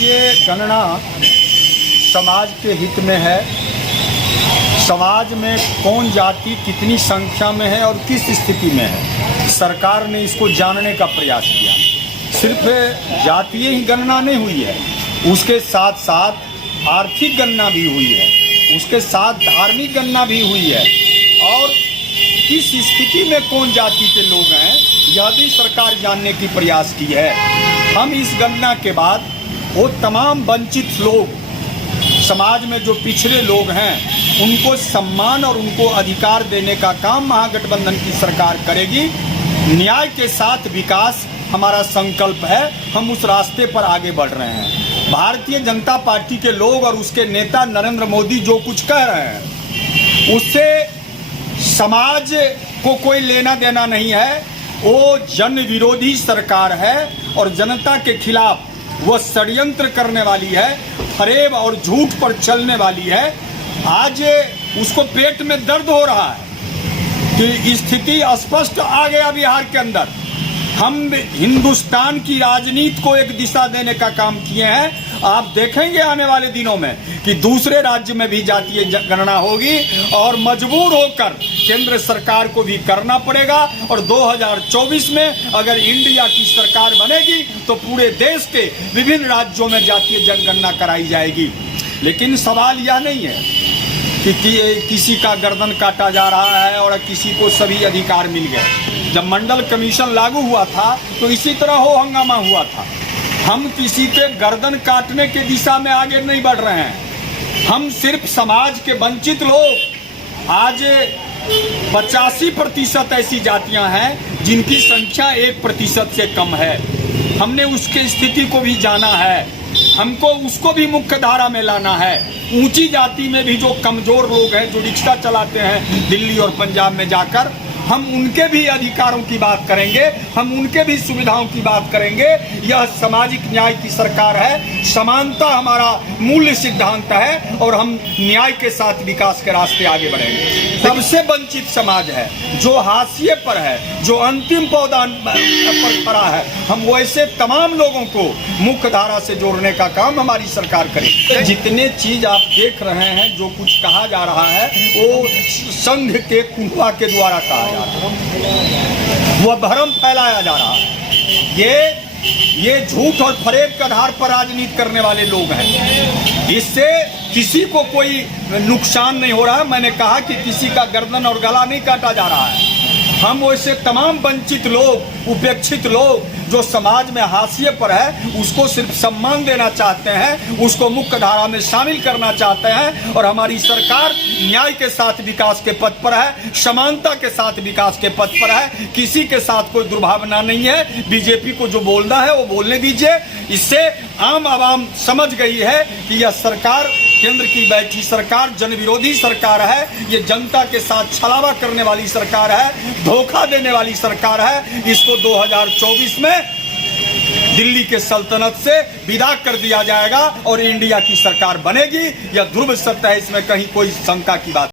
ये गणना समाज के हित में है। समाज में कौन जाति कितनी संख्या में है और किस स्थिति में है, सरकार ने इसको जानने का प्रयास किया। सिर्फ जातीय ही गणना नहीं हुई है, उसके साथ साथ आर्थिक गणना भी हुई है, उसके साथ धार्मिक गणना भी हुई है और किस स्थिति में कौन जाति के लोग हैं यह भी सरकार जानने की प्रयास की है। हम इस गणना के बाद वो तमाम वंचित लोग, समाज में जो पिछड़े लोग हैं, उनको सम्मान और उनको अधिकार देने का काम महागठबंधन की सरकार करेगी। न्याय के साथ विकास हमारा संकल्प है, हम उस रास्ते पर आगे बढ़ रहे हैं। भारतीय जनता पार्टी के लोग और उसके नेता नरेंद्र मोदी जो कुछ कह रहे हैं उससे समाज को कोई लेना देना नहीं है। वो जन विरोधी सरकार है और जनता के खिलाफ वो षड्यंत्र करने वाली है, फरेब और झूठ पर चलने वाली है। आज उसको पेट में दर्द हो रहा है कि स्थिति स्पष्ट आ गया बिहार के अंदर। हम हिंदुस्तान की राजनीति को एक दिशा देने का काम किए हैं। आप देखेंगे आने वाले दिनों में कि दूसरे राज्य में भी जातीय गणना होगी और मजबूर होकर केंद्र सरकार को भी करना पड़ेगा। और 2024 में अगर इंडिया की सरकार बनेगी तो पूरे देश के विभिन्न राज्यों में जातीय जनगणना कराई जाएगी। लेकिन सवाल यह नहीं है कि किसी का गर्दन काटा जा रहा है और किसी को सभी अधिकार मिल गए। जब मंडल कमीशन लागू हुआ था तो इसी तरह हो हंगामा हुआ था। हम किसी के गर्दन काटने की दिशा में आगे नहीं बढ़ रहे हैं। हम सिर्फ समाज के वंचित लोग, आज 85% ऐसी जातियां हैं जिनकी संख्या 1% से कम है। हमने उसके स्थिति को भी जाना है, हमको उसको भी मुख्य धारा में लाना है। ऊंची जाति में भी जो कमजोर लोग हैं, जो रिक्शा चलाते हैं दिल्ली और पंजाब में जाकर, हम उनके भी अधिकारों की बात करेंगे, हम उनके भी सुविधाओं की बात करेंगे। यह सामाजिक न्याय की सरकार है, समानता हमारा मूल्य सिद्धांत है और हम न्याय के साथ विकास के रास्ते आगे बढ़ेंगे। सबसे वंचित समाज है, जो हाशिए पर है, जो अंतिम पायदान पर खड़ा है, हम वैसे तमाम लोगों को मुख्य धारा से जोड़ने का काम हमारी सरकार करेगी। जितने चीज आप देख रहे हैं, जो कुछ कहा जा रहा है, वो संघ के कुंभा के द्वारा कहा जा रहा है, वह भ्रम फैलाया जा रहा है। ये झूठ और फरेब के आधार पर राजनीति करने वाले लोग हैं। इससे किसी को कोई नुकसान नहीं हो रहा है। मैंने कहा कि किसी का गर्दन और गला नहीं काटा जा रहा है। हम वैसे तमाम वंचित लोग, उपेक्षित लोग जो समाज में हाशिए पर है, उसको सिर्फ सम्मान देना चाहते हैं, उसको मुख्य धारा में शामिल करना चाहते हैं। और हमारी सरकार न्याय के साथ विकास के पथ पर है, समानता के साथ विकास के पथ पर है। किसी के साथ कोई दुर्भावना नहीं है। बीजेपी को जो बोलना है वो बोलने दीजिए। इससे आम आवाम समझ गई है कि यह सरकार, केंद्र की बैठी सरकार, जन विरोधी सरकार है। ये जनता के साथ छलावा करने वाली सरकार है, धोखा देने वाली सरकार है। इसको 2024 में दिल्ली के सल्तनत से विदा कर दिया जाएगा और इंडिया की सरकार बनेगी। यह ध्रुव सत्य है, इसमें कहीं कोई शंका की बात